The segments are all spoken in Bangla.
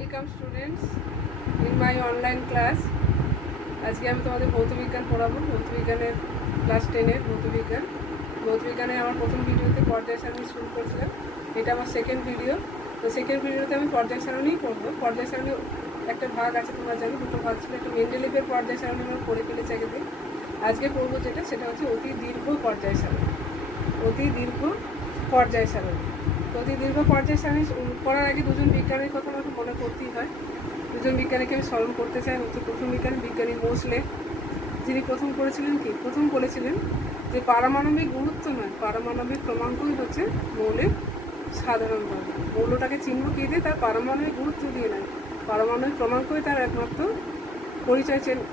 Welcome students in my online class. আজকে আমি তোমাদের ভৌতবিজ্ঞান পড়াবো। ভৌতবিজ্ঞানের ক্লাস 10-এর ভৌতবিজ্ঞানে আমার প্রথম ভিডিওতে পর্যায় সারণী শুরু করছিলাম। এটা আমার সেকেন্ড ভিডিও। তো সেকেন্ড ভিডিওতে আমি পর্যায় সারণীই পড়বো। পর্যায় সারণী একটা ভাগ আছে, তোমরা জানো, দুটো ভাগ ছিল। একটা মেন্ডেলিভের পর্যায় সারণী আমরা পড়ে ফেলেছি আগের। আজকে পড়বো সেটা হচ্ছে অতি দীর্ঘ পর্যায় সারণী। অতি দীর্ঘ পর্যায় সারণী পড়ার আগে দুজন বিজ্ঞানীর কথা আমাকে মনে করতেই হয়। দুজন বিজ্ঞানীকে আমি স্মরণ করতে চাই। হচ্ছে প্রথম বিজ্ঞানী মোসলে, যিনি প্রথম বলেছিলেন যে পারমাণবিক গুরুত্ব নয়, পারমাণবিক ক্রমাঙ্কই হচ্ছে মৌলের সাধারণ ধর্ম। মৌলটাকে চিহ্ন কী দিয়ে? তার পারমাণবিক গুরুত্ব দিয়ে নয়, পারমাণবিক ক্রমাঙ্কই তার একমাত্র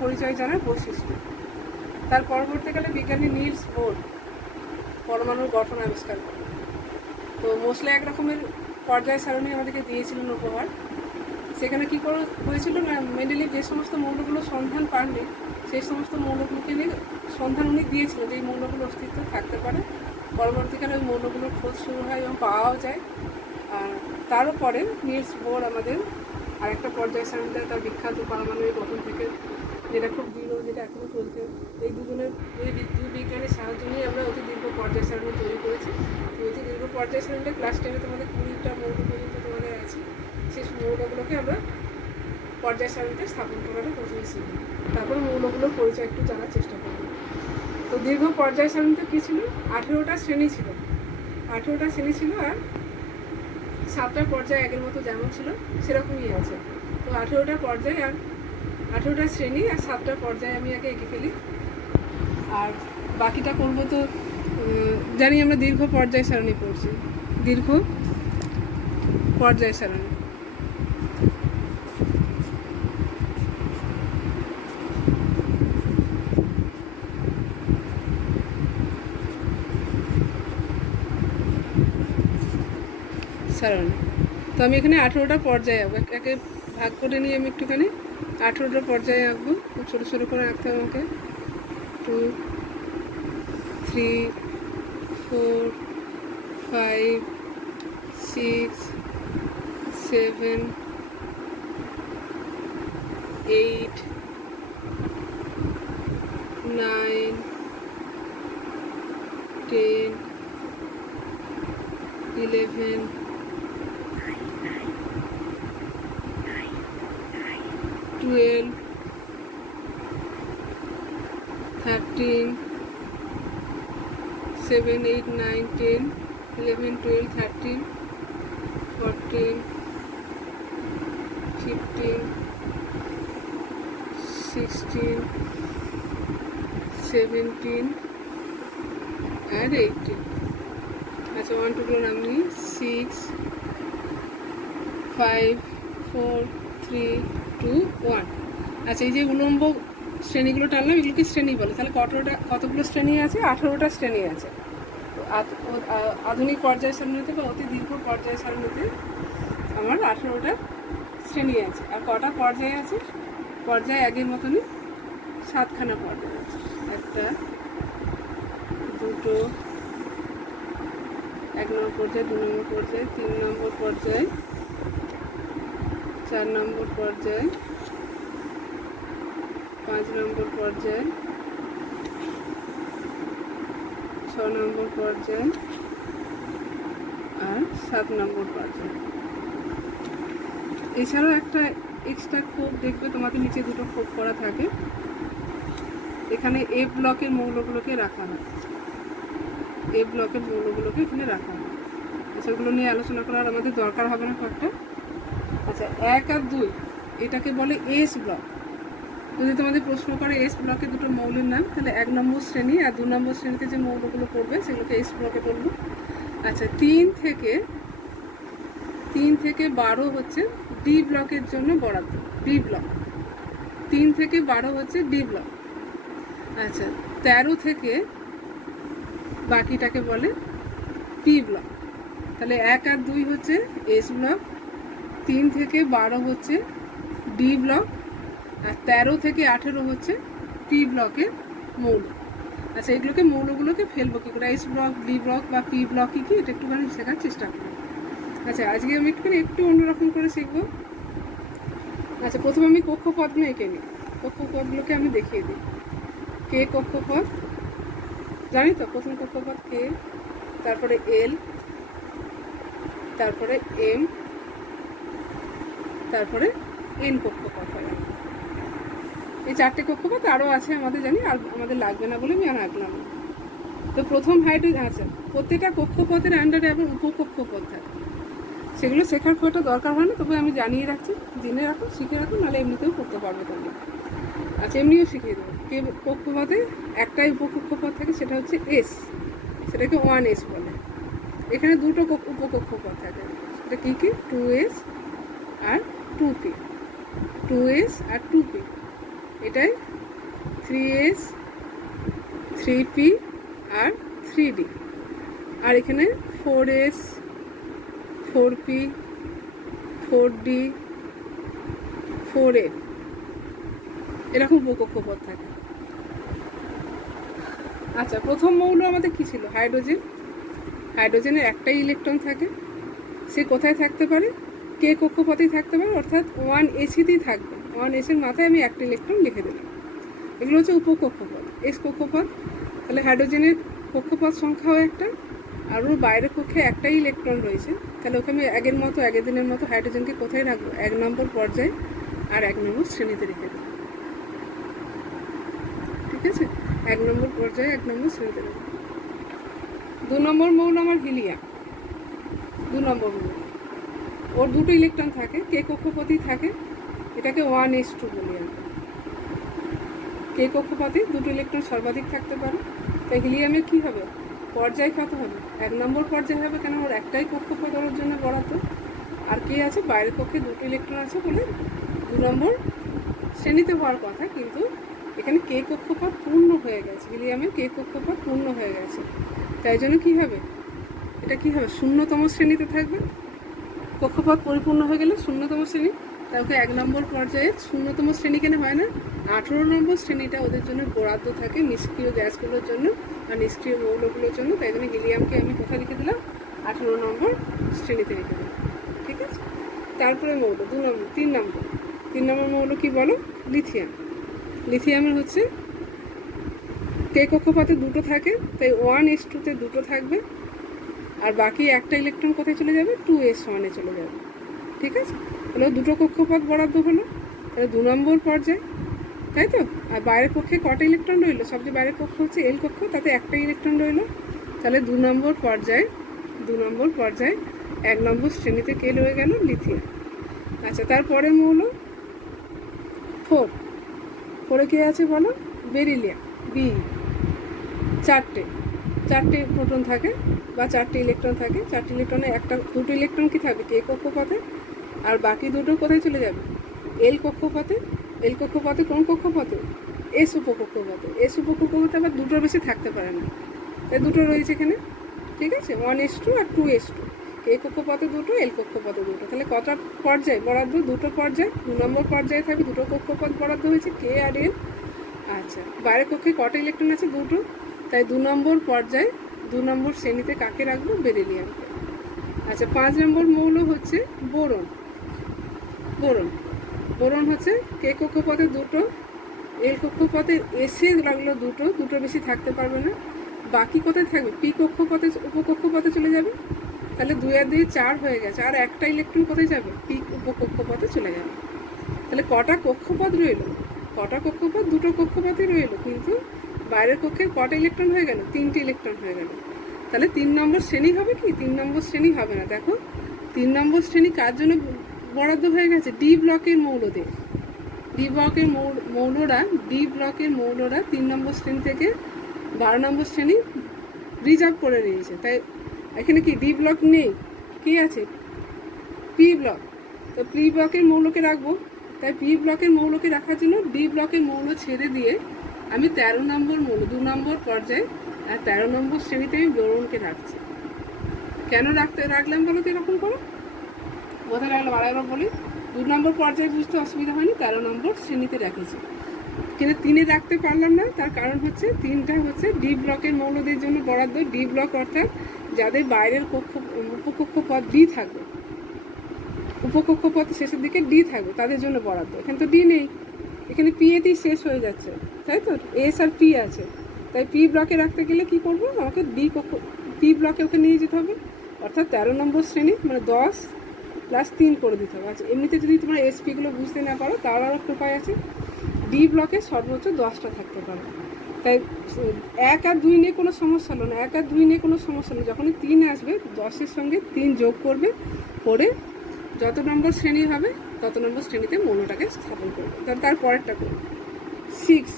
পরিচয় জানার বৈশিষ্ট্য। তার পরবর্তীকালে বিজ্ঞানী নিলস বোর পরমাণুর গঠন আবিষ্কার করেন। তো মোসলে এক রকমের পর্যায় সারণী আমাদেরকে দিয়েছিলেন উপহার। সেখানে কী করে হয়েছিল না, মেন্ডেলিভ যে সমস্ত মৌলগুলো সন্ধান পাননি, সেই সমস্ত মৌলগুলোকে নিয়ে সন্ধান উনি দিয়েছিলেন যে এই মৌলগুলো অস্তিত্ব থাকতে পারে। পরবর্তীকালে ওই মৌলগুলোর খোঁজ শুরু হয় এবং পাওয়াও যায়। আর তারও পরে নিলস বোর আমাদের আরেকটা পর্যায় সারণী দেয়, তার বিখ্যাত পারমাণবিক গঠন থেকে, যেটা খুব দৃঢ়, যেটা এখনও চলছে। এই দুজনের বিজ্ঞানের সাহায্য নিয়ে আমরা অতি দীর্ঘ পর্যায় সারণী তৈরি করেছি। অতি দীর্ঘ পর্যায় সারণীটা ক্লাস 10-এ তোমাদের 20টা মৌল পর্যন্ত তোমাদের আছে। সেই মৌলগুলোকে আমরা পর্যায় সারণীতে স্থাপন করাটা প্রথমে শিখব, তারপর মৌলগুলোর পরিচয় একটু জানার চেষ্টা করব। তো দীর্ঘ পর্যায় সারণীতে কী ছিল? 18টা শ্রেণী ছিল। আর 7টা পর্যায় আগের মতো যেমন ছিল সেরকমই আছে। তো 18টা পর্যায় আর 18টা শ্রেণী আর 7টা পর্যায়ে আমি আগে এঁকে ফেলি, আর বাকিটা করবো। তো জানি আমরা দীর্ঘ পর্যায় সারণী পড়ছি। দীর্ঘ পর্যায় সারণী তো আমি এখানে 18টা পর্যায়ে আঁকবো। একে ভাগ করে নিয়ে আমি একটুখানি 18টা পর্যায়ে আঁকবো। খুব ছোটো ছোটো করে আঁকতে হবে আমাকে। 2, 3, 4, 5, 6, 7, 8, 9, 10, 11, 12, 13, 7, 8, 9, 10, 11, 12, 13, 14, 15, 16, 17 আর 18। আচ্ছা, 1 2 গুলো নাম নিই। 6, 5, 4, 3, 2, 1। আচ্ছা, এই যে উলম্ব শ্রেণীগুলো টানলাম, এগুলোকে শ্রেণী বলে। তাহলে কতগুলো শ্রেণী আছে? 18টা শ্রেণী আছে। আধুনিক পর্যায় সারণীতে বা অতি দীর্ঘ পর্যায় সারণীতে আমার 18টা শ্রেণী আছে। আর কটা পর্যায় আছে? পর্যায় আগের মতনই 7খানা পর্যায় আছে। 1, 2, 1 নম্বর পর্যায়, 2 নম্বর পর্যায়, 3 নম্বর পর্যায়, 4 নম্বর পর্যায়, 5 নম্বর পর্যায়, 6 নম্বর পর্যায় আর 7 নম্বর পর্যায়। এছাড়াও একটা এক্সট্রা খোপ দেখবে তোমাদের নিচে, দুটো খোপ করা থাকে। এখানে এ ব্লকের মৌলগুলোকে রাখা হয়, এ ব্লকের মৌলগুলোকে এখানে রাখা হয়। সেগুলো নিয়ে আলোচনা করার আমাদের দরকার হবে না একটা। আচ্ছা, 1 আর 2 এটাকে বলে এস ব্লক। যদি তোমাদের প্রশ্ন করে এস ব্লকে দুটো মৌলের নাম, তাহলে 1 নম্বর শ্রেণী আর 2 নম্বর শ্রেণীতে যে মৌলগুলো পড়বে সেগুলোকে এস ব্লকে বলবো। আচ্ছা, 3 থেকে 12 হচ্ছে ডি ব্লকের জন্য বরাদ্দ, ডি ব্লক। 3 থেকে 12 হচ্ছে ডি ব্লক। আচ্ছা, 13 থেকে বাকিটাকে বলে পি ব্লক। তাহলে 1 আর 2 হচ্ছে এস ব্লক, 3 থেকে 12 হচ্ছে ডি ব্লক, আর 13 থেকে 18 হচ্ছে পি ব্লকের মৌল। আচ্ছা, এগুলোকে মৌলগুলোকে ফেলবো কী করে? এস ব্লক, ডি ব্লক বা পি ব্লক কী এটা একটুখানি শেখার চেষ্টা করবো। আচ্ছা, আজকে আমি একটু অন্যরকম করে শিখবো। আচ্ছা, প্রথমে আমি কক্ষপথগুলো এঁকে নিই। কক্ষপথগুলোকে আমি দেখিয়ে দিই। কে কক্ষপথ জানি তো, প্রথম কক্ষপথ কে, তারপরে এল, তারপরে এম, তারপরে এন কক্ষপথ হয়। এই 4টে কক্ষপথ আরও আছে আমাদের জানি, আর আমাদের লাগবে না বলে আমি আর আঁকলাম না। তো প্রথম হাইড্রোজেন আছে, প্রত্যেকটা কক্ষপথের আন্ডারে আবার উপকক্ষপথ থাকে, সেগুলো শেখার খুব একটা দরকার হয় না, তবে আমি জানিয়ে রাখছি, জেনে রাখো, শিখে রাখো, নাহলে এমনিতেও করতে পারবে তোমরা। আচ্ছা, এমনিও শিখিয়ে দেবো। কে কক্ষপথে একটাই উপকক্ষপথ থাকে, সেটা হচ্ছে এস, সেটাকে 1s বলে। এখানে দুটো উপকক্ষপথ থাকে, সেটা কী কী, 2s আর 2p, 2s আর 2p, এটাই 3s, 3p আর 3d, আর এখানে 4s, 4p, 4d, 4f, এরকম উপকক্ষপথ থাকে। আচ্ছা, প্রথম মৌল আমাদের কী ছিল, হাইড্রোজেন। হাইড্রোজেনের একটাই ইলেকট্রন থাকে, সে কোথায় থাকতে পারে, কে কক্ষপথেই থাকতে পারে, অর্থাৎ 1s-তেই থাকবে। 1s-এর মাথায় আমি একটা ইলেকট্রন লিখে দিলাম। এগুলো হচ্ছে উপকক্ষপথ। এস কক্ষপথ, তাহলে হাইড্রোজেনের কক্ষপথ সংখ্যাও একটা, আর ওর বাইরের কক্ষে একটাই ইলেকট্রন রয়েছে, তাহলে ওকে আমি আগের দিনের মতো হাইড্রোজেনকে কোথায় রাখবো, 1 নম্বর পর্যায়ে আর 1 নম্বর শ্রেণীতে রেখে দেবো। ঠিক আছে, 1 নম্বর পর্যায়ে 1 নম্বর শ্রেণীতে রেখে দেবো। 2 নম্বর মৌল আমার হিলিয়াম। 2 নম্বর মৌল, ওর দুটো ইলেকট্রন থাকে, কে কক্ষপথেই থাকে, এটাকে 1s2 বলি আমরা। কে কক্ষপথে দুটো ইলেকট্রন সর্বাধিক থাকতে পারে, তাই হিলিয়ামের কী হবে, পর্যায় কত হবে, 1 নম্বর পর্যায়ে হবে, কেন ওর একটাই কক্ষপথ ওর জন্য বরাদ্দ, আর কে আছে, বাইরের কক্ষে দুটো ইলেকট্রন আছে বলে 2 নম্বর শ্রেণীতে হওয়ার কথা, কিন্তু এখানে কে কক্ষপথ পূর্ণ হয়ে গেছে, হিলিয়ামের কে কক্ষপথ পূর্ণ হয়ে গেছে, তাই জন্য কী হবে, এটা কী হবে, 0তম শ্রেণীতে থাকবে। কক্ষপথ পরিপূর্ণ হয়ে গেলে 0তম শ্রেণী, তাই ওকে 1 নম্বর পর্যায়ে 0তম শ্রেণী কেন হয় না, 18 নম্বর শ্রেণীটা ওদের জন্য বরাদ্দ থাকে, নিষ্ক্রিয় গ্যাসগুলোর জন্য আর নিষ্ক্রিয় মৌলগুলোর জন্য, তাই জন্য হিলিয়ামকে আমি কোথায় লিখে দিলাম, 18 নম্বর শ্রেণীতে লিখে দিলাম। ঠিক আছে, তারপরে মৌল 3 নম্বর মৌল কি বলো, লিথিয়াম। লিথিয়ামের হচ্ছে কে কক্ষপথে দুটো থাকে, তাই 1s2-তে দুটো থাকবে, আর বাকি একটা ইলেকট্রন কোথায় চলে যাবে, 2s1-এ চলে যাবে। ঠিক আছে, তাহলে দুটো কক্ষপথ বরাদ্দ হলো, তাহলে 2 নম্বর পর্যায়ে, তাই তো। আর বাইরের কক্ষে কটা ইলেকট্রন রইলো, সবচেয়ে বাইরের কক্ষ হচ্ছে এল কক্ষ, তাতে একটা ইলেকট্রন রইলো, তাহলে 2 নম্বর পর্যায়ে 1 নম্বর শ্রেণীতে কে রয়ে গেল, লিথিয়াম। আচ্ছা, তারপরে মৌল 4 কে আছে বলো, বেরিলিয়াম, বি। 4টে প্রোটন থাকে বা 4টে ইলেকট্রন থাকে, 4টে ইলেকট্রনে দুটো ইলেকট্রন কি থাকবে, কে কক্ষপথে, আর বাকি দুটো কোথায় চলে যাবে, এল কক্ষপথে। এল কক্ষপথে কোন কক্ষপথে, এস উপকক্ষপথে। এস উপকক্ষপথে আবার দুটোর বেশি থাকতে পারে না, তাই দুটো রয়েছে এখানে। ঠিক আছে, 1s2 আর 2s2, কে কক্ষপথে দুটো, এল কক্ষপথে দুটো, তাহলে কটা পর্যায়ে বরাদ্দ, দুটো পর্যায়ে। 2 নম্বর পর্যায়ে থাকবে দুটো কক্ষপথ বরাদ্দ হয়েছে, কে আর এল। আচ্ছা, বাইরের কক্ষে কটা ইলেকট্রন আছে, দুটো, তাই 2 নম্বর পর্যায়ে 2 নম্বর শ্রেণীতে কাকে রাখবো, বেরিলিয়ামকে। আচ্ছা, 5 নম্বর মৌল হচ্ছে বোরন। বোরন হচ্ছে কে কক্ষপথে দুটো, এল কক্ষপথে এসে লাগলো দুটো বেশি থাকতে পারবে না, বাকি কোথায় থাকবে, পি কক্ষপথে উপকক্ষপথে চলে যাবে, তাহলে 2 আর 2 4 হয়ে গেছে, আর একটা ইলেকট্রন কোথায় যাবে, পি উপকক্ষপথে চলে যাবে। তাহলে কটা কক্ষপথ রইল, দুটো কক্ষপথে রইল, কিন্তু বাইরের কক্ষে কটা ইলেকট্রন হয়ে গেল, 3টে ইলেকট্রন হয়ে গেল, তাহলে 3 নম্বর শ্রেণী হবে কি, 3 নম্বর শ্রেণী হবে না। দেখো, 3 নম্বর শ্রেণী কার জন্য বরাদ্দ হয়ে গেছে, ডি ব্লকের মৌলদের। ডি ব্লকের মৌলরা 3 নম্বর শ্রেণী থেকে 12 নম্বর শ্রেণী রিজার্ভ করে নিয়েছে, তাই এখানে কি ডি ব্লক নেই, কি আছে, পি ব্লক, তো পি ব্লকের মৌলকে রাখবো, তাই পি ব্লকের মৌলকে রাখার জন্য ডি ব্লকের মৌল ছেড়ে দিয়ে আমি 13 নম্বর মৌল 2 নম্বর পর্যায়ে আর 13 নম্বর শ্রেণীতে আমি বোরনকে রাখছি। কেন রাখলাম বলো তো, এরকম করো, বোঝা রাখলাম, আরেকবার বলি, 2 নম্বর পর্যায়ে বুঝতে অসুবিধা হয়নি, 13 নম্বর শ্রেণীতে রেখেছি। কিন্তু 3-এ রাখতে পারলাম না, তার কারণ হচ্ছে 3টা হচ্ছে ডি ব্লকের মৌলদের জন্য বরাদ্দ। ডি ব্লক অর্থাৎ যাদের বাইরের উপকক্ষপথ ডি থাকবে, উপকক্ষপথ শেষের দিকে ডি থাকবে, তাদের জন্য বরাদ্দ। এখানে তো ডি নেই, এখানে পি এতেই শেষ হয়ে যাচ্ছে, তাই তো? এস আর পি আছে, তাই পি ব্লকে রাখতে গেলে কি করব, আমাকে পি ব্লকে ওকে নিয়ে যেতে হবে, অর্থাৎ 13 নম্বর শ্রেণী মানে 10 + 3 করে দিতে হবে। আচ্ছা, এমনিতে যদি তোমরা এসপিগুলো বুঝতে না পারো তার আর একটা উপায় আছে, ডি ব্লকে সর্বোচ্চ 10টা থাকতে পারে। তাই 1 আর 2 নিয়ে কোনো সমস্যা হলো না, 1 আর 2 নিয়ে কোনো সমস্যা নেই। যখনই 3 আসবে 10-এর সঙ্গে 3 যোগ করবে, করে যত নম্বর শ্রেণী হবে তত নম্বর শ্রেণীতে মৌলটাকে স্থাপন করবে। তার পরেরটা করবে 6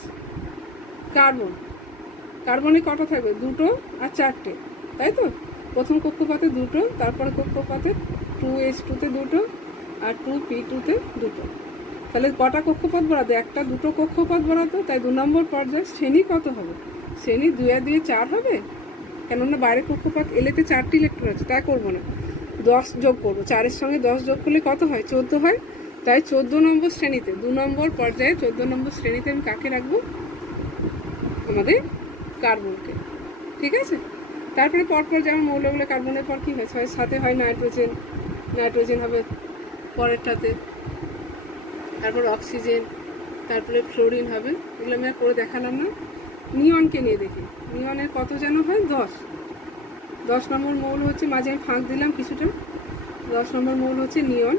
কার্বন। কার্বনে কটা থাকবে, 2টো আর 4টে, তাই তো? প্রথম কক্ষপথে 2টো, তারপরে কক্ষপথে 2s2-তে 2টো আর 2p2-তে 2টো। তাহলে কটা কক্ষপথ বরাদ্দ, 1টা 2টো কক্ষপথ বরাদ্দ। তাই 2 নম্বর পর্যায়ে শ্রেণী কত হবে, শ্রেণী 2 আর 2 4 হবে, কেননা বাইরে কক্ষপথ এলেতে 4টি ইলেকট্রন আছে, তা করবো না, 10 যোগ করবো। 4-এর সঙ্গে 10 যোগ করলে কত হয়, 14 হয়। তাই 14 নম্বর শ্রেণীতে, 2 নম্বর পর্যায়ে 14 নম্বর শ্রেণীতে আমি কাকে রাখবো, আমাদের কার্বনকে। ঠিক আছে, তারপরে পরপর যেমন মৌলগুলো কার্বনের পর কী হয়, সাথে হয় নাইট্রোজেন, নাইট্রোজেন হবে পরেরটাতে, তারপর অক্সিজেন, তারপরে ফ্লোরিন হবে। এগুলো আমি আর করে দেখালাম না। নিয়নকে নিয়ে দেখি, নিয়নের কত যেন হয়, 10 নম্বর মৌল হচ্ছে, মাঝে আমি ফাঁক দিলাম কিছুটা, 10 নম্বর মৌল হচ্ছে নিয়ন।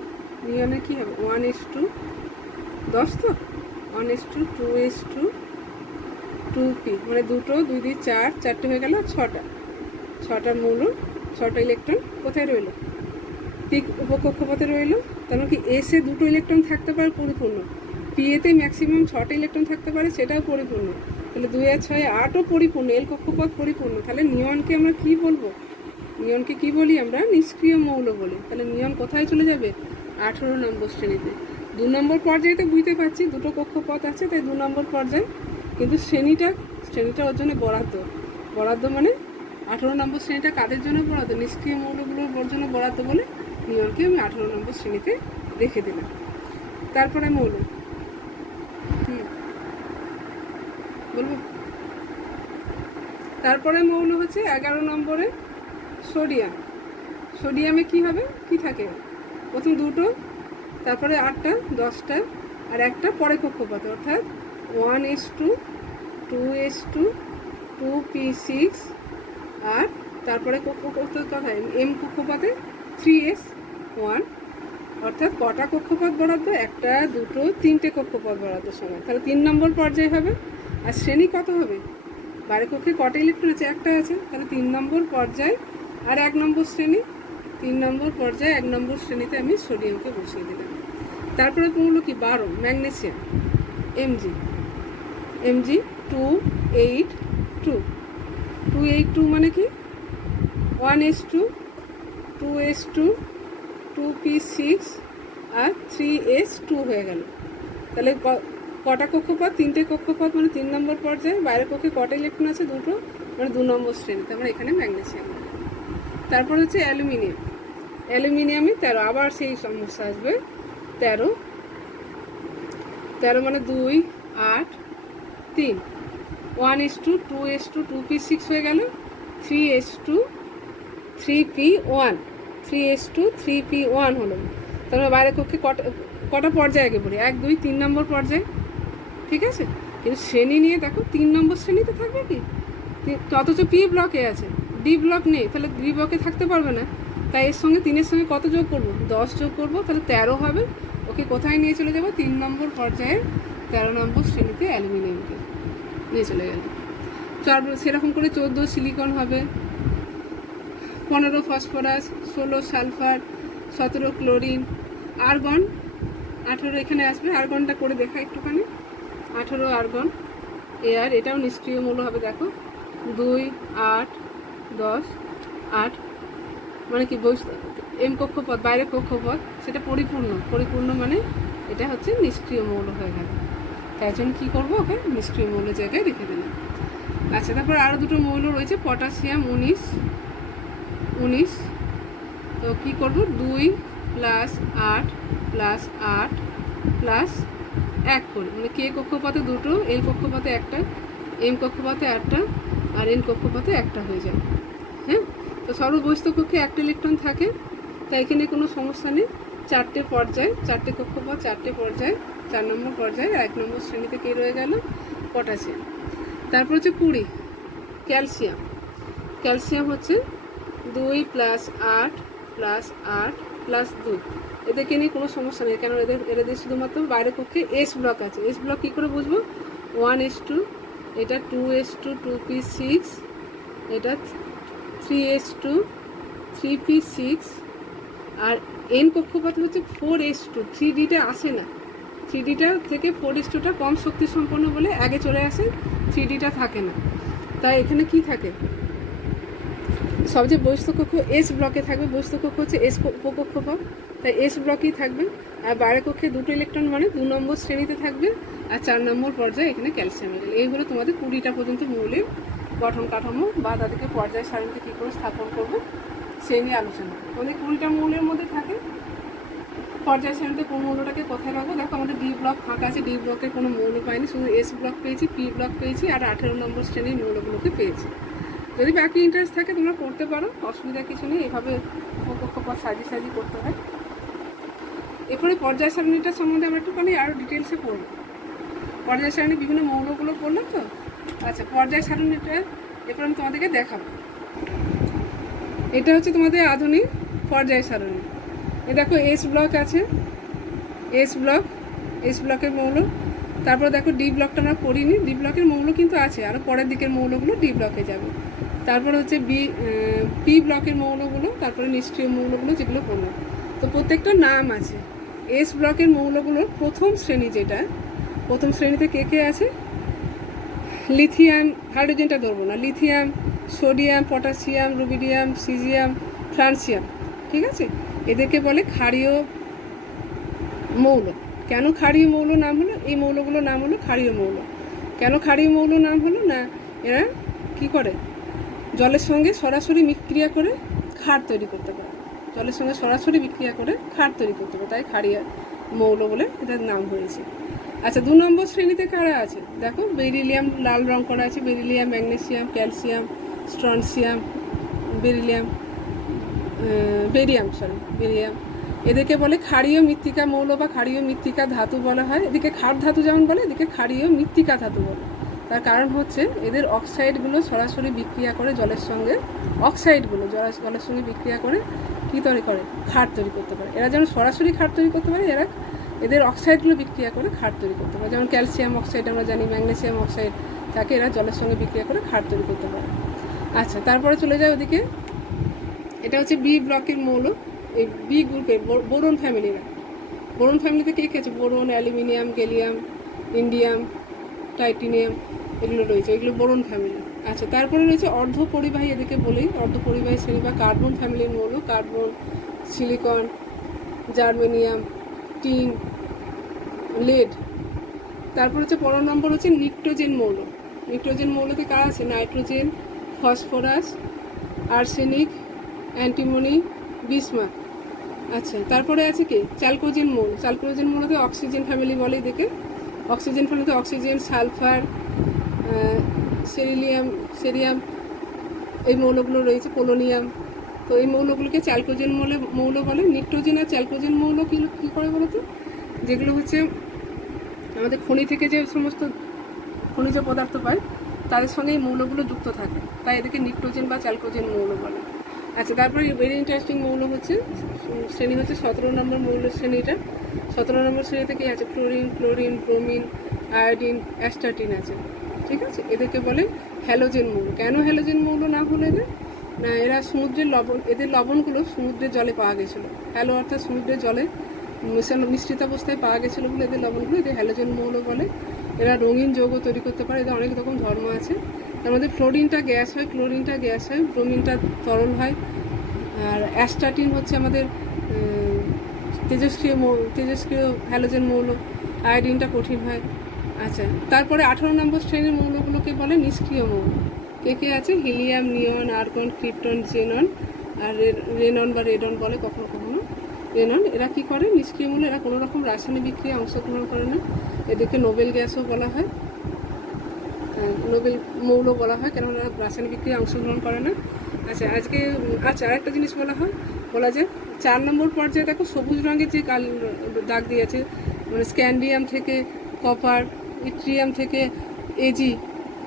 নিয়নের কী হবে, 1s2, 10 তো 1s2 2s2 2p, মানে 2টো 2 2 4, 4টে হয়ে গেল, 6টার মৌল, 6টা ইলেকট্রন কোথায় রইল, পিক উপকক্ষপথে রইল। তার মানে কি এসে 2টো ইলেকট্রন থাকতে পারে পরিপূর্ণ, পি এতে ম্যাক্সিমাম 6টা ইলেকট্রন থাকতে পারে, সেটাও পরিপূর্ণ। তাহলে 2 আর 6 8ও পরিপূর্ণ, এল কক্ষপথ পরিপূর্ণ। তাহলে নিয়নকে আমরা কি বলবো, নিয়নকে কি বলি আমরা, নিষ্ক্রিয় মৌল বলি। তাহলে নিয়ন কোথায় চলে যাবে, 18 নম্বর শ্রেণীতে। 2 নম্বর পর্যায়ে তো বুঝতে পারছি 2টো কক্ষপথ আছে, তাই 2 নম্বর পর্যায়ে, কিন্তু শ্রেণীটা ওর জন্য বরাদ্দ মানে 18 নম্বর শ্রেণীটা কাদের জন্য বরাদ্দ, নিষ্ক্রিয় মৌলগুলোর জন্য বরাদ্দ বলে নিয়নকে আমি 18 নম্বর শ্রেণীতে রেখে দিলাম। তারপরে মৌল বলবো, তারপরে মৌল হচ্ছে 11 নম্বরে সোডিয়াম। সোডিয়ামে কি হবে, কি থাকে, প্রথম 2টো, তারপরে 8টা 10টা আর একটা পরে কক্ষপথে, অর্থাৎ 1s2 2s2 2p6, আর তারপরে কক্ষপথ কথায় এম কক্ষপথে 3s1, অর্থাৎ কটা কক্ষপথ বরাদ্দ, 1টা 2টো 3টে কক্ষপথ বরাদ্দ সময়। তাহলে 3 নম্বর পর্যায়ে হবে। আর শ্রেণী কত হবে, বাইরের কক্ষে কটা ইলেকট্রন আছে, 1টা আছে, তাহলে 3 নম্বর পর্যায়ে আর 1 নম্বর শ্রেণী, 3 নম্বর পর্যায়ে 1 নম্বর শ্রেণীতে আমি সোডিয়ামকে বসিয়ে দিলাম। তারপরে মৌল কি, 12 ম্যাগনেসিয়াম, mg 282, 282 মানে কি, 1s2 2s2 2p6 আর 3s2 হয়ে গেল। তাহলে কটা কক্ষপথ, 3টে কক্ষপথ, মানে 3 নম্বর পর্যায়ে। বাইরের কক্ষে কটা ইলেকট্রন আছে, 2টো, মানে 2 নম্বর শ্রেণীতে আমরা এখানে ম্যাগনেসিয়াম। তারপর হচ্ছে অ্যালুমিনিয়াম। অ্যালুমিনিয়ামে 13, আবার সেই সমস্যা আসবে, 13 মানে 2 8 3, 1s2 2s2 2p6 হয়ে গেল, 3s2 3p1, 3s2 3p1 হলো। তারপরে বাইরের কক্ষে কটা পর্যায়ে আগে বলি, 1 2 3 নম্বর পর্যায়ে। ঠিক আছে, কিন্তু শ্রেণী নিয়ে দেখো 3 নম্বর শ্রেণীতে থাকবে কি, অথচ পি ব্লকে আছে, ডি ব্লক নেই, তাহলে ডি ব্লকে থাকতে পারবে না। তাই এর সঙ্গে 3-এর সঙ্গে কত যোগ করবো, 10 যোগ করবো, তাহলে 13 হবে। ওকে কোথায় নিয়ে চলে যাবো, 3 নম্বর পর্যায়ে 13 নম্বর শ্রেণীতে অ্যালুমিনিয়ামকে নিয়ে চলে গেল। সেরকম করে 14 সিলিকন হবে, 15 ফসফরাস, 16 সালফার, 17 ক্লোরিন, আর্গন 18 এখানে আসবে। আর্গনটা করে দেখা একটুখানি, 18 আর্গন, এয়ার, এটাও নিষ্ক্রিয় মৌল হবে। দেখো 2 8 10 8, মানে কি এম কক্ষপথ, বাইরের কক্ষপথ, সেটা পরিপূর্ণ মানে এটা হচ্ছে নিষ্ক্রিয় মৌল হয়ে গেল। তাই জন্য কী করবো, ওকে নিষ্ক্রিয় মৌলের জায়গায় রেখে দিলাম। আচ্ছা, তারপর আরও 2টো মৌল রয়েছে, পটাশিয়াম 19, তো কী করবো, 2 + 8 + 8 + 1 করি, মানে কে কক্ষপথে 2টো, এল কক্ষপথে 1টা, এম কক্ষপথে 8টা আর এন কক্ষপথে 1টা হয়ে যায়। হ্যাঁ, তো সর্ববহিস্থ কক্ষে 1টা ইলেকট্রন থাকে, তাই এখানে কোনো সমস্যা নেই। চারটে পর্যায়, চারটে কক্ষপথ, চারটে পর্যায়, 4 নম্বর পর্যায়ে 1 নম্বর শ্রেণীতে কে রয়ে গেল? পটাশিয়াম। তারপর হচ্ছে 20 ক্যালসিয়াম। ক্যালসিয়াম হচ্ছে 2 + 8 + 8 + 2। এদেরকে নিয়ে কোনো সমস্যা নেই, কেন এদের শুধুমাত্র বাইরের পক্ষে এস ব্লক আছে। এস ব্লক কী করে বুঝবো? 1:2, এটা 2:2, 2p6, এটা 3:2, 3p6, আর এন কক্ষপথ হচ্ছে 4:2। 3d-টা আসে না, 3d-টা থেকে 4:2টা কম শক্তি সম্পন্ন বলে আগে চলে আসে, 3d-টা থাকে না। তাই এখানে কি থাকে? সবচেয়ে বহিস্থ কক্ষ এস ব্লকে থাকবে। বহিস্থ কক্ষ হচ্ছে এস উপকক্ষপথ, তাই এস ব্লকেই থাকবে। আর বাইরের কক্ষে 2 ইলেকট্রন মানে 2 নম্বর শ্রেণীতে থাকবে। আর 4 নম্বর পর্যায়ে এখানে ক্যালসিয়াম গেল। এই হলো তোমাদের 20টা পর্যন্ত মৌলের গঠন কাঠামো বা তাদেরকে পর্যায় সারণীতে কী করে স্থাপন করবো সেই নিয়ে আলোচনা। তোমাদের 20টা মৌলের মধ্যে থাকে পর্যায় সারণীতে কোন মৌলটাকে কোথায় রাখবো। দেখো আমাদের ডি ব্লক ফাঁকা আছে, ডি ব্লকে কোনো মৌল পাইনি, শুধু এস ব্লক পেয়েছি, পি ব্লক পেয়েছি, আর 18 নম্বর শ্রেণীর মৌলগুলোকে পেয়েছি। যদি বাকি ইন্টারেস্ট থাকে তোমরা করতে পারো, অসুবিধা কিছু নেই। এভাবে উপকক্ষপথ সাজিয়ে করতে হয়। এরপরে পর্যায় সারণীটার সম্বন্ধে আমরা একটুখানি আরও ডিটেলসে পড়ব। পর্যায় সারণী বিভিন্ন মৌলগুলো পড়লাম তো। আচ্ছা, পর্যায় সারণীটা এরপর আমি তোমাদেরকে দেখাবো। এটা হচ্ছে তোমাদের আধুনিক পর্যায় সারণী। এ দেখো এস ব্লক আছে, এস ব্লকের মৌল। তারপর দেখো ডি ব্লকটা আমরা পড়িনি, ডি ব্লকের মৌল কিন্তু আছে, আরও পরের দিকের মৌলগুলো ডি ব্লকে যাবে। তারপর হচ্ছে পি ব্লকের মৌলগুলো, তারপরে নিষ্ক্রিয় মৌলগুলো যেগুলো পড়লাম। তো প্রত্যেকটা নাম আছে। এস ব্লকের মৌলগুলোর প্রথম শ্রেণী, যেটা প্রথম শ্রেণীতে কে আছে? লিথিয়াম, হাইড্রোজেনটা ধরবো না, lithium, sodium, potassium, rubidium, caesium, francium, ঠিক আছে? এদেরকে বলে ক্ষারীয় মৌল। কেন ক্ষারীয় মৌল নাম হলো? এই মৌলগুলোর নাম হলো ক্ষারীয় মৌল। কেন ক্ষারীয় মৌল নাম হলো? না, এরা কি করে? জলের সঙ্গে সরাসরি বিক্রিয়া করে ক্ষার তৈরি করতে পারে। জলের সঙ্গে সরাসরি বিক্রিয়া করে ক্ষার তৈরি করতে পারে, তাই ক্ষারীয় মৌল বলে এটার নাম হয়েছে। আচ্ছা, 2 নম্বর শ্রেণীতে কারা আছে? দেখো বেরিলিয়াম, লাল রং করা আছে, beryllium, magnesium, calcium, strontium, barium. এদেরকে বলে ক্ষারীয় মৃত্তিকা মৌল বা ক্ষারীয় মৃত্তিকা ধাতু বলা হয়। এদিকে ক্ষার ধাতু যেমন বলে, এদিকে ক্ষারীয় মৃত্তিকা ধাতু বলে। তার কারণ হচ্ছে এদের অক্সাইডগুলো সরাসরি বিক্রিয়া করে জলের সঙ্গে, অক্সাইডগুলো জলের সঙ্গে বিক্রিয়া করে কী তৈরি করে? ক্ষার তৈরি করতে পারে। এরা যেমন সরাসরি ক্ষার তৈরি করতে পারে, এদের অক্সাইডগুলো বিক্রিয়া করে ক্ষার তৈরি করতে পারে। যেমন ক্যালসিয়াম অক্সাইড আমরা জানি, ম্যাগনেসিয়াম অক্সাইড, তাকে এরা জলের সঙ্গে বিক্রিয়া করে ক্ষার তৈরি করতে পারে। আচ্ছা, তারপরে চলে যায় ওদিকে, এটা হচ্ছে বি ব্লকের মৌল। এই বি গ্রুপের বোরন ফ্যামিলিরা, বোরন ফ্যামিলিতে কে আছে? Boron, aluminium, gallium, indium, titanium, এগুলো রয়েছে, এগুলো বোরন ফ্যামিলি। আচ্ছা, তারপরে রয়েছে অর্ধপরিবাহী, এদেরকে বলেই অর্ধপরিবাহী শ্রেণী বা কার্বন ফ্যামিলির মৌল। Carbon, silicon, germanium, tin, lead. তারপর হচ্ছে 15 নম্বর হচ্ছে নিক্টোজেন মৌল। নিক্টোজেন মৌলতে কারা আছে? Nitrogen, phosphorus, arsenic, antimony, bismuth. আচ্ছা, তারপরে আছে কি? চ্যালকোজেন মৌল। চ্যালকোজেন মৌলতে অক্সিজেন ফ্যামিলি বলে এদেরকে। অক্সিজেন ফ্যামিলিতে অক্সিজেন, সালফার, সেরিয়াম, এই মৌলগুলো রয়েছে, পোলোনিয়াম। তো এই মৌলগুলোকে চ্যালকোজেন মৌল বলে। নিক্টোজেন আর চ্যালকোজেন মৌল কী করে বলো তো? যেগুলো হচ্ছে আমাদের খনি থেকে যে সমস্ত খনিজ পদার্থ পায়, তাদের সঙ্গে এই মৌলগুলো যুক্ত থাকে, তাই এদেরকে নিক্টোজেন বা চ্যালকোজেন মৌল বলে। আচ্ছা, তারপরে ভেরি ইন্টারেস্টিং মৌল হচ্ছে শ্রেণী হচ্ছে 17 নম্বর মৌল শ্রেণীটা। 17 নম্বর শ্রেণীতে কি আছে? Fluorine, chlorine, bromine, iodine, astatine আছে, ঠিক আছে? এদেরকে বলে হ্যালোজেন মৌল। কেন হ্যালোজেন মৌল না হলো এদের? না, এরা সমুদ্রের লবণ, এদের লবণগুলো সমুদ্রের জলে পাওয়া গেছিলো। হ্যালো অর্থাৎ সমুদ্রের জলে মিশ্রিত অবস্থায় পাওয়া গেছিলো বলে এদের লবণগুলো এদের হ্যালোজেন মৌল বলে। এরা রঙিন যৌগ তৈরি করতে পারে, এদের অনেক রকম ধর্ম আছে। তার মধ্যে ফ্লোরিনটা গ্যাস হয়, ক্লোরিনটা গ্যাস হয়, ব্রোমিনটা তরল হয়, আর অ্যাস্টাটিন হচ্ছে আমাদের তেজস্ক্রিয় হ্যালোজেন মৌল, আয়োডিনটা কঠিন হয়। আচ্ছা, তারপরে 18 নম্বর শ্রেণীর মৌলগুলোকে বলে নিষ্ক্রিয় মৌল। কে আছে? হিলিয়াম, নিয়ন, আর্গন, ক্রিপ্টন, জেনন, আর রেনন বা রেডন বলে কখনো কখনো, রেনন। এরা কী করে? নিষ্ক্রিয় মৌল। এরা কোনো রকম রাসায়নিক বিক্রিয়া অংশগ্রহণ করে না। এদেরকে নোবেল গ্যাসও বলা হয়, নোবেল মৌল বলা হয়, কেন রাসায়নিক বিক্রিয়া অংশগ্রহণ করে না। আচ্ছা, আরেকটা জিনিস বলা যায় 4 নম্বর পর্যায়ে দেখো সবুজ রঙের যে দাগ দিয়েছে, মানে স্ক্যান্ডিয়াম থেকে কপার, ইট্রিয়াম থেকে এজি,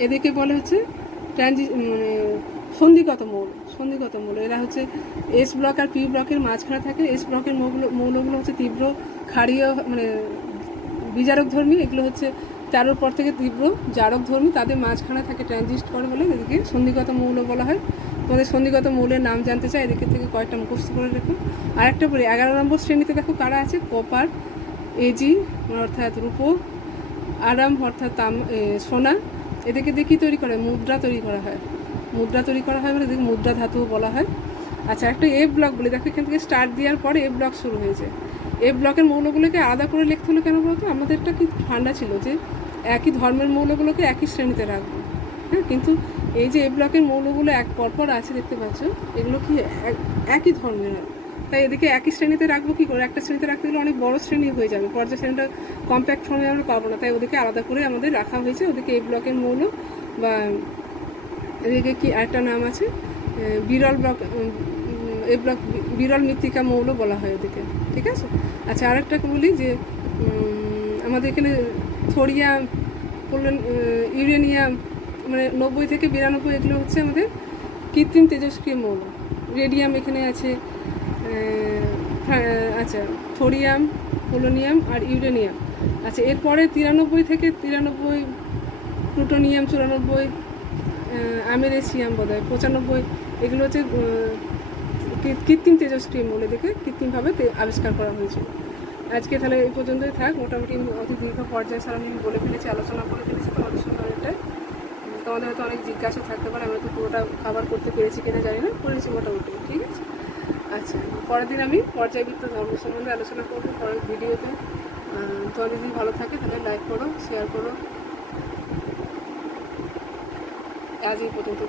এদেরকে বলে হচ্ছে মানে সন্ধিগত মৌল। সন্ধিগত মৌল এরা হচ্ছে এস ব্লক আর পি ব্লকের মাঝখানে থাকে। এস ব্লকের মৌলগুলো হচ্ছে তীব্র ক্ষারীয়, মানে বিজারকধর্মী। এগুলো হচ্ছে 13 পর থেকে তীব্র জারকধর্মী, তাদের মাঝখানে থাকে, ট্রানজিস্ট করে বলে এদিকে সন্ধিগত মৌল বলা হয়। তোমাদের সন্ধিগত মৌলের নাম জানতে চাই, এদিকে থেকে কয়েকটা মুখস্থ করে রেখো। আর একটা বলি, 11 নম্বর শ্রেণীতে দেখো কারা আছে, কপার, এজি অর্থাৎ রূপো, আরাম অর্থাৎ সোনা। এদেরকে দিয়ে কী তৈরি করে, মুদ্রা তৈরি করা হয়। মুদ্রা তৈরি করা হয় মানে এদিকে মুদ্রা ধাতুও বলা হয়। আচ্ছা, একটা এ ব্লক বলি, দেখো এখান থেকে স্টার্ট দেওয়ার পরে এ ব্লক শুরু হয়েছে। এ ব্লকের মৌলগুলোকে আলাদা করে লিখতে হলো কেন বলতো, আমাদেরটা কি ঠান্ডা ছিল যে একই ধর্মের মৌলগুলোকে একই শ্রেণীতে রাখবো, হ্যাঁ। কিন্তু এই যে এ ব্লকের মৌলগুলো এক পরপর আছে দেখতে পাচ্ছ, এগুলো কি একই ধর্মের, তাই এদিকে একই শ্রেণীতে রাখবো। কী করে, একটা শ্রেণীতে রাখতে গেলে অনেক বড় শ্রেণী হয়ে যাবে, পর্যায় শ্রেণীটা কম্প্যাক্ট ফর্মে আমরা পাবো না, তাই ওদেরকে আলাদা করে আমাদের রাখা হয়েছে। ওদেরকে এ ব্লকের মৌল, বা এদিকে কি আরেকটা নাম আছে বিরল ব্লক, এ ব্লক বিরল মৃত্তিকা মৌল বলা হয় ওদেরকে, ঠিক আছে। আচ্ছা, আরেকটা বলি যে আমাদের এখানে থোরিয়াম, ইউরেনিয়াম, মানে 90 থেকে 92 এগুলো হচ্ছে আমাদের কৃত্রিম তেজস্ক্রিয় মৌল। রেডিয়াম এখানে আছে, আচ্ছা থোরিয়াম, পোলোনিয়াম আর ইউরেনিয়াম। আচ্ছা, এরপরে 93 থেকে 93 প্লুটোনিয়াম, 94 আমেরেসিয়াম বোধহয়, 95 এগুলো হচ্ছে কৃত্রিম তেজস্ক্রিয় মৌল, দেখে কৃত্রিমভাবে আবিষ্কার করা হয়েছিল। আজকে তাহলে এই পর্যন্তই থাক। মোটামুটি অতি দীর্ঘ পর্যায়ে সারণী আমি বলে ফেলেছি, আলোচনা করে ফেলেছি তোমাদের সঙ্গে অনেকটাই। তোমাদের হয়তো অনেক জিজ্ঞাসা থাকতে পারে, আমি তো পুরোটা খাবার করতে পেরেছি কিনা জানি না, করেছি মোটামুটি, ঠিক আছে। আচ্ছা, পরের দিন আমি পর্যায়বৃত্ত ধর্ম সম্বন্ধে আলোচনা করবো পরের ভিডিওতে। তোমাদের যদি ভালো থাকে তাহলে লাইক করো, শেয়ার করো। আজ এই পর্যন্ত।